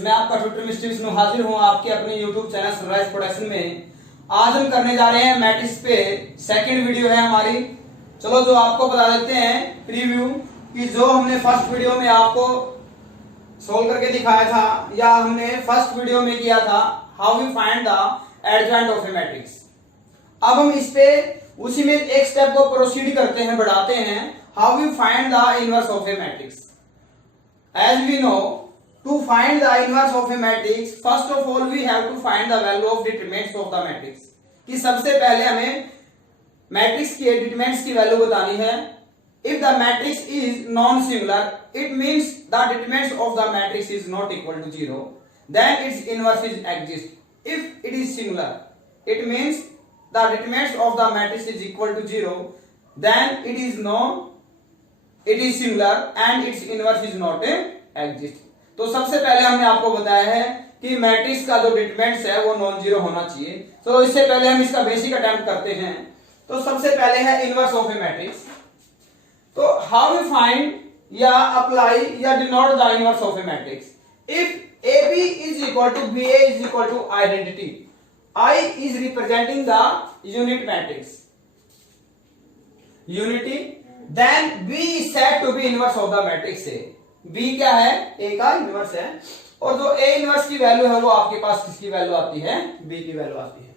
मैं आपका tutor mister Vishnu हाजिर हूं आपके अपने YouTube चैनल सनराइज प्रोडक्शन में। आज हम करने जा रहे हैं मैट्रिक्स पे सेकंड वीडियो है हमारी। चलो जो आपको बता देते हैं प्रीव्यू कि जो हमने फर्स्ट वीडियो में आपको सोल्व करके दिखाया था या हमने फर्स्ट वीडियो में किया था how we find the adjoint of a matrix. अब हम इस पे उसी में एक स्टेप को प्रोसीड करते हैं, बढ़ाते हैं, how we find the inverse of a matrix. As we know, to find the inverse of a matrix, first of all we have to find the value of determinants of the matrix। कि सबसे पहले हमें matrix के determinants की value बतानी है। If the matrix is non-singular, it means the determinants of the matrix is not equal to 0, then its inverse is exist। If it is singular, it means the determinants of the matrix is equal to 0, then it is singular and its inverse is not exist। तो सबसे पहले हमने आपको बताया है कि matrix का जो डिटरमिनेंट्स है वो नॉन जीरो होना चाहिए। तो इससे पहले हम इसका बेसिक अटेम्प्ट करते हैं। तो सबसे पहले है इनवर्स ऑफ ए मैट्रिक्स। तो हाउ वी फाइंड या अप्लाई या denote the inverse of a matrix. If A B is equal to B A is equal to identity, I is representing the unit matrix unity, then B is said to B inverse of the matrix A. B क्या है? ए का inverse है। और जो A inverse की value है वो आपके पास किसकी वैल्यू आती है? बी की वैल्यू आती है।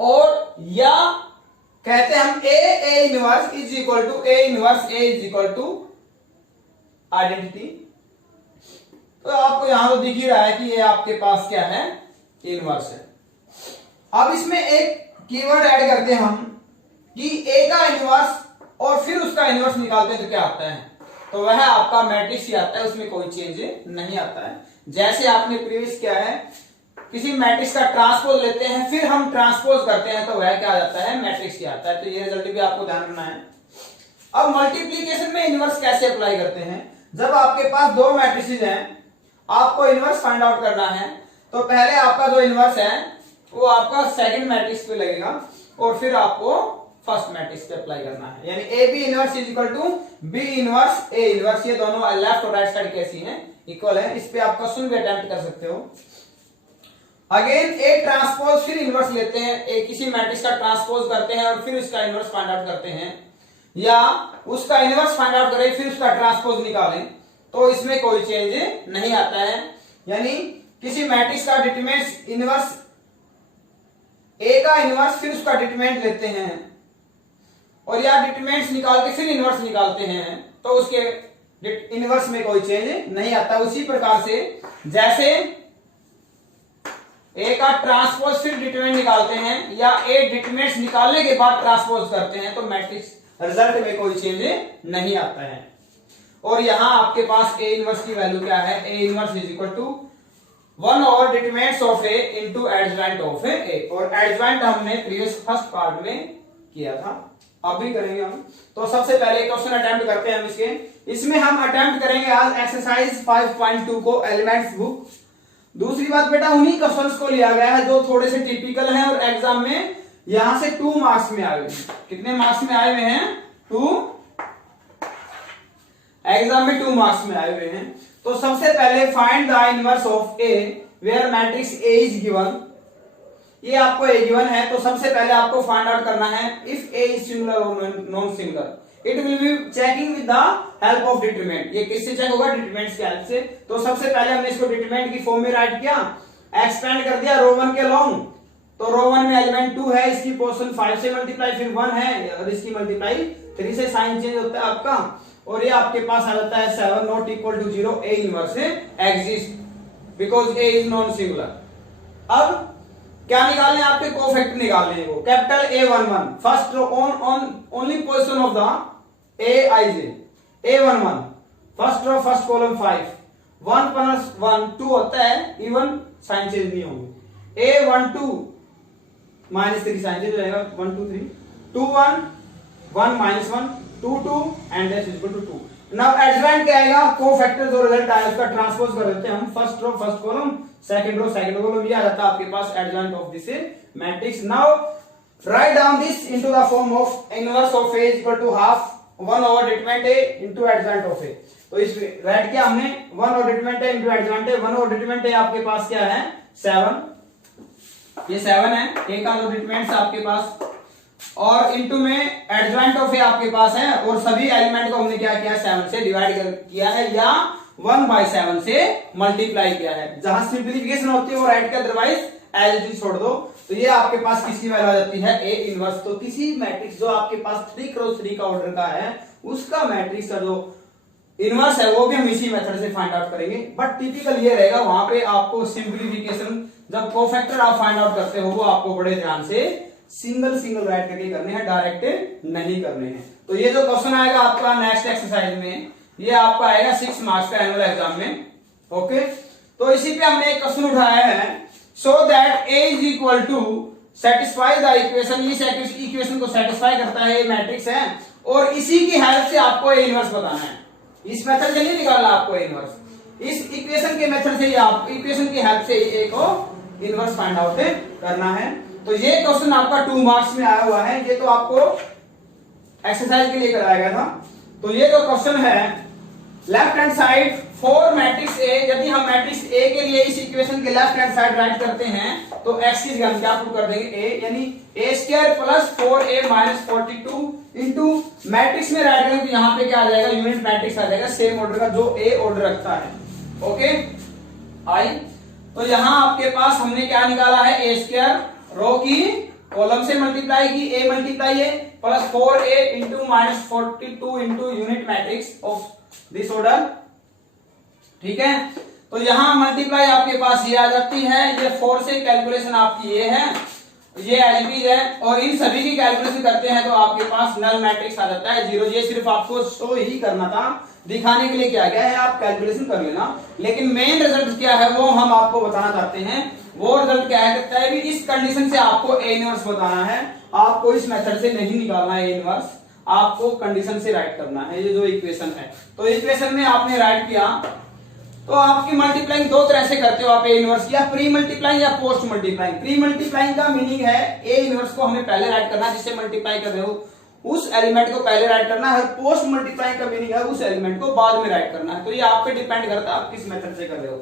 और या कहते हैं हम A inverse is equal to A inverse A is equal to identity. तो आपको यहां तो दिख ही रहा है कि ये आपके पास क्या है? इनवर्स है। अब इसमें एक कीवर्ड ऐड करते हैं हम कि ए का इनवर्स और फिर उसका इनवर्स निकालते हैं तो क्या आता है? तो वह आपका मैट्रिक्स ही आता है, उसमें कोई चेंज नहीं आता है। जैसे आपने प्रीवियस किया है, किसी मैट्रिक्स का ट्रांसपोज लेते हैं फिर हम ट्रांसपोज करते हैं तो वह क्या आ जाता है? मैट्रिक्स ही आता है। तो ये रिजल्ट भी आपको ध्यान रखना है। अब मल्टीप्लीकेशन में इनवर्स कैसे अप्लाई करते हैं? जब आपके पास दो मैट्रिक्स हैं, आपको इनवर्स फाइंड आउट करना है, तो पहले आपका जो इनवर्स है वो आपका सेकंड मैट्रिक्स पे लगेगा और फिर आपको फर्स्ट मैट्रिक्स पे अप्लाई करना है। यानी A B inverse is equal to B inverse A inverse. ये दोनों लेफ्ट और राइट साइड कैसी हैं? इक्वल है। इस पे आप क्वेश्चन भी अटेम्प्ट कर सकते हो। अगेन ए ट्रांसपोज फिर इनवर्स लेते हैं, एक किसी मैट्रिक्स का ट्रांसपोज करते हैं और फिर उसका इनवर्स फाइंड आउट करते हैं, या उसका इनवर्स फाइंड आउट करें फिर उसका ट्रांसपोज निकालें, तो इसमें कोई चेंज नहीं आता है। यानी किसी मैट्रिक्स का डिटरमिनेंट्स इनवर्स ए का इनवर्स फिर उसका डिटरमिनेंट लेते हैं और या डिटरमिनेंट्स निकाल के फिर इनवर्स निकालते हैं, तो उसके इनवर्स में कोई चेंज नहीं आता। उसी प्रकार से जैसे ए का ट्रांसपोज फिर डिटरमिनेंट निकालते हैं या ए डिटरमिनेंट्स निकालने के बाद ट्रांसपोज करते हैं, तो मैट्रिक्स रिजल्ट में कोई चेंज नहीं आता है। और यहां आपके पास ए इनवर्स की वैल्यू क्या है? A inverse is equal to 1 over determinants of A into adjoint of A. और एडजॉइंट हमने प्रीवियस फर्स्ट पार्ट में किया था, अब भी करेंगे हम। तो सबसे पहले क्वेश्चन अटेम्प्ट करते हैं हम इसमें हम अटेम्प्ट करेंगे आज एक्सरसाइज 5.2 को एलिमेंट्स बुक। दूसरी बात बेटा, उन्हीं क्वेश्चंस को लिया गया है जो थोड़े से टिपिकल हैं और एग्जाम में यहां से 2 मार्क्स में आए हुए हैं। कितने मार्क्स में आए हुए हैं? 2। एग्जाम में 2 मार्क्स में आए हुए हैं। तो सबसे पहले find the inverse of A where matrix A is given. ये आपको ए गिवन है, तो सबसे पहले आपको फाइंड आउट करना है इफ ए इज सिंगुलर और non singular. It will be checking with the help of determinant. ये किससे चेक होगा? डिटरमिनेंट की हेल्प से। तो सबसे पहले हमने इसको डिटरमिनेंट की फॉर्म में राइट किया, एक्सपेंड कर दिया रो 1 के लॉन्ग। तो रो 1 में एलिमेंट 2 है, इसकी पोजीशन 5 से मल्टीप्लाई फिर 1 है और इसकी मल्टीप्लाई 3 से, साइन चेंज होता है आपका। और ये आपके पास आ जाता है 7 not equal to 0 A inverse exist because A is non singular. अब क्या निकालने? आपके कोफैक्टर निकालने हैं वो। Capital A11 first row on only position of the A I J. A11 first row first column 5, 1 plus 1 2 होता है, इवन साइन चेंज नहीं होंगे। A12 माइनस 3 साइन चेंज हो जाएगा, 1 2 3 2 1 1 minus 1 2 2 and that is equal to 2। Now adjoint क्या आएगा? Cofactor जो result आया उसका ट्रांसपोज कर देते हैं हम। First row first column, second row second column, ये आ जाता है आपके पास adjoint of this matrix. Now write down this into the form of inverse of A equal to half 1 over determinant A into adjoint of A. तो इस write किया हमने 1 over determinant A into adjoint A. 1 over determinant A आपके पास क्या है 7, ये 7 है, ए का जो डिटरमिनेंट आपके पास, और इनटू में एडजॉइंट ऑफ ए आपके पास है, और सभी एलिमेंट को हमने क्या किया 7 से डिवाइड किया है या 1/7 से मल्टीप्लाई किया है। जहां सिंप्लीफिकेशन होती है वो राइट का, अदरवाइज एज इट इज छोड़ दो। तो ये आपके पास किसकी वैल्यू आ जाती है ए इनवर्स। तो किसी मैट्रिक्स जो आपके पास 3x3 का ऑर्डर का है उसका मैट्रिक्स का जो इनवर्स है वो भी हम इसी मेथड से फाइंड आउट करेंगे। बट टिपिकल ये रहेगा, वहां पे आपको सिंप्लीफिकेशन जब कोफैक्टर आप फाइंड आउट करते हो वो आपको बड़े ध्यान से सिंगल सिंगल राइट करके करने हैं, डायरेक्ट नहीं करने हैं। तो ये जो क्वेश्चन आएगा आपका नेक्स्ट एक्सरसाइज में, ये आपका आएगा 6 मार्क्स का एनुअल एग्जाम में। ओके, तो इसी पे हमने एक क्वेश्चन उठाया है, so that A is equal to satisfy the equation, इस इक्वेशन को सेटिस्फाई करता है, ये मैट्रिक्स है, और इसी की हेल्प से आपको ए इनवर्स बताना है। इस मेथड से नहीं निकालना आपको ए इनवर्स, इस इक्वेशन के मेथड से आप इक्वेशन की हेल्प से ए को इनवर्स फाइंड आउट करना है। तो ये क्वेश्चन आपका 2 मार्क्स में आया हुआ है, ये तो आपको एक्सरसाइज के लिए कराया गया था। तो ये जो क्वेश्चन है left hand side for matrix A, यदि हम मैट्रिक्स ए के लिए इस इक्वेशन के लेफ्ट हैंड साइड राइट करते हैं तो एक्स की जगह क्या प्रूव कर देंगे ए, यानी A square plus 4a minus 42 into matrix में राइट करेंगे तो यहाँ पे क्या आ जाएगा यूनिट मैट्रिक्स आ जाएगा सेम ऑर्डर का जो ए ऑर्डर रखता है। ओके आई, तो यहाँ आपके पास हमने क्या निकाला है ए स्क्वायर, रो की कॉलम से मल्टीप्लाई की, A multiply A plus 4a into minus 42 into unit matrix of this order. ठीक है, तो यहां मल्टीप्लाई आपके पास ये आ जाती है, ये 4 से कैलकुलेशन आपकी ये है, ये एलपी है, और इन सभी की कैलकुलेशन करते हैं तो आपके पास नल मैट्रिक्स आ जाता है 0। ये सिर्फ आपको शो ही करना था, दिखाने के लिए क्या गया है, आप कैलकुलेशन कर लेना, लेकिन मेन रिजल्ट क्या है वो हम आपको बताना चाहते हैं। वो रिजल्ट क्या है, कहता है भी इस कंडीशन से आपको ए इनवर्स बताना है, आपको इस मेथड से नहीं निकालना है ए इनवर्स, आपको कंडीशन से राइट करना है। ये जो इक्वेशन है, तो इक्वेशन में आपने राइट किया तो आपकी मल्टीप्लाइंग दो तरह से करते हो आप ए इनवर्स, या प्री मल्टीप्लाइंग या पोस्ट मल्टीप्लाइंग। प्री मल्टीप्लाइंग का मीनिंग है ए इनवर्स को हमें पहले राइट करना है, जिससे मल्टीप्लाई कर रहे हो उस एलिमेंट को पहले राइट करना है। पोस्ट मल्टीप्लाइंग का मीनिंग है उस एलिमेंट को बाद में राइट करना है। तो ये आप पे डिपेंड करता है आप किस मेथड से कर रहे हो।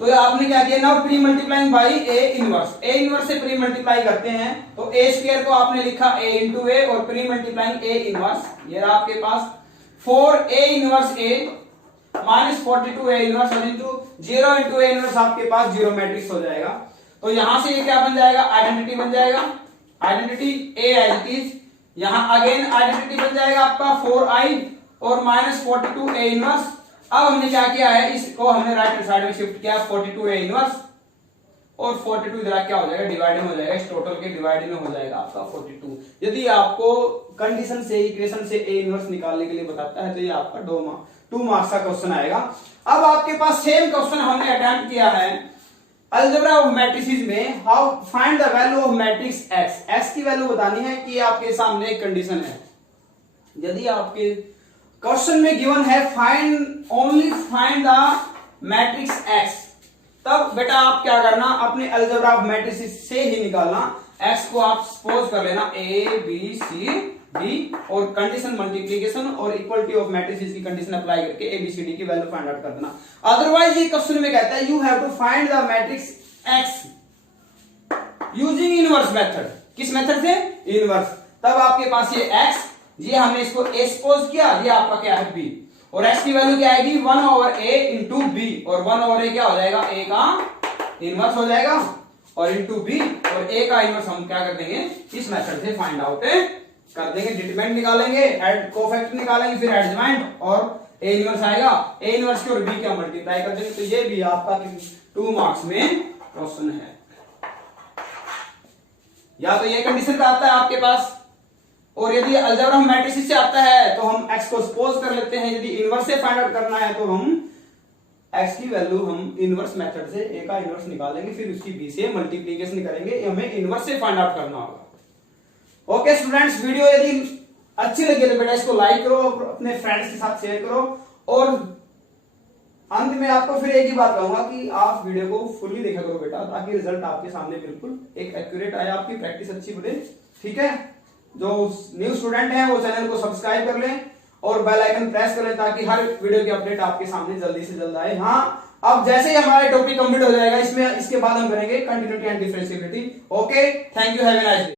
तो आपने क्या किया, now pre multiplying by A inverse, A inverse से प्री मल्टीप्लाई करते हैं तो ए स्क्वायर को आपने लिखा ए इंटू ए और प्री मल्टीप्लाइंग ए इनवर्स, ये रहा आपके पास 4a inverse A minus 42 A inverse और इंटू 0 इंटू ए इनवर्स आपके पास 0 मैट्रिक्स हो जाएगा। तो यहां से ये क्या बन जाएगा, आइडेंटिटी बन जाएगा, identity A as it is, यहां अगेन आइडेंटिटी बन जाएगा आपका 4i और माइनस 42 ए इनवर्स। अब हमने क्या किया है, इसको हमने राइट हैंड साइड में शिफ्ट किया 42 ए इनवर्स और 42 इधर क्या हो जाएगा, डिवाइड में हो जाएगा, इस टोटल के डिवाइड में हो जाएगा आपका 42। यदि आपको कंडीशन से इक्वेशन से ए इनवर्स निकालने के लिए बताता है तो ये आपका 2 मार्क्स का क्वेश्चन आएगा। अब आपके पास सेम क्वेश्चन हमने अटेम्प्ट किया है अलजेब्रा ऑफ मैट्रिसेस में, how find the value of matrix x, x की वैल्यू बतानी है कि आपके सामने एक कंडीशन है। यदि आपके क्वेश्चन में गिवन है only find the matrix x, तब बेटा आप क्या करना, अपने अलजेब्रा ऑफ मैट्रिसेस से ही निकालना। एक्स को आप सपोज कर लेना ए बी सी डी और कंडीशन मल्टीप्लीकेशन और इक्वलिटी ऑफ मैट्रिसेस की कंडीशन अप्लाई करके ए बी सी डी की वैल्यू फाइंड आउट कर देना। अदरवाइज ये क्वेश्चन में कहता है you have to find the matrix X using inverse method. किस मेथड से, इनवर्स। तब आपके पास ये एक्स, ये हमने इसको ए सपोज किया, ये आपका क्या है बी, और एक्स की वैल्यू क्या आएगी 1 ओवर ए इंटू बी, और 1 ओवर ए क्या हो जाएगा, ए का इनवर्स हो जाएगा और इंटू बी, और ए का इनवर्स हम क्या कर देंगे इस मेथड से फाइंड आउट कर देंगे, डिटरमिनेंट निकालेंगे, एड कोफैक्टर निकालेंगे, फिर एडजॉइंट और ए इनवर्स आएगा, ए इनवर्स की और बी क्या मल्टीप्लाई कर देंगे। तो ये भी आपका 2 मार्क्स में क्वेश्चन है। या तो ये कंडीशन का आता है आपके पास, और यदि अलजेब्रा मैट्रिसेस से आता है तो हम एक्स को सपोज कर लेते हैं। यदि इनवर्स से फाइंड आउट करना है तो हम एक्स की वैल्यू हम इनवर्स मेथड से ए का इनवर्स निकालेंगे, फिर उसकी बी से मल्टीप्लीकेशन करेंगे, हमें इनवर्स से फाइंड आउट करना होगा। ओके स्टूडेंट्स, वीडियो यदि अच्छी लगी तो बेटा इसको लाइक करो, अपने फ्रेंड्स के साथ शेयर करो, और अंत में आपको फिर एक ही बात कहूंगा कि आप वीडियो को फुल्ली देखा करो बेटा, ताकि रिजल्ट आपके सामने बिल्कुल एक एक्यूरेट आए, आपकी प्रैक्टिस अच्छी बने। ठीक है, जो न्यू स्टूडेंट हैं वो चैनल को सब्सक्राइब कर लें और बेल आइकन प्रेस कर लें, ताकि हर वीडियो की अपडेट आपके सामने जल्दी से जल्द आए। हाँ, अब जैसे ही हमारा टॉपिक कंप्लीट हो जाएगा, इसके बाद हम करेंगे continuity and differentiability. Okay, thank you, have a nice day.